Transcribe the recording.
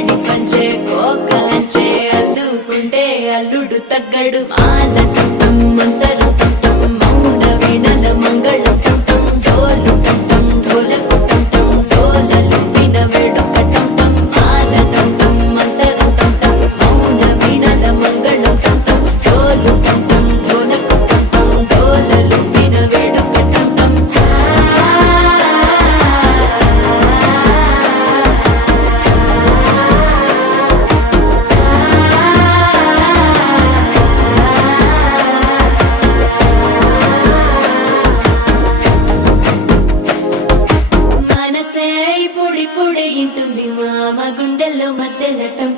కోకడి పంచే కోకంచే అల్లుకుంటే అల్లుడు తగ్గడు మాల టం మంతరం టం మౌన వీణల మంగళం టం డోలు టం ఢోలకు టం డోలలు విన వేడుక టం మాల టం మంతరం టం మౌన వీణల మంగళం టం డోలు టం ఢోలకు టం డోలలు విన వేడుక టం మనసే పొడి పొడి ఇంటుంది మామ గుండెల్లో మధ్యలటం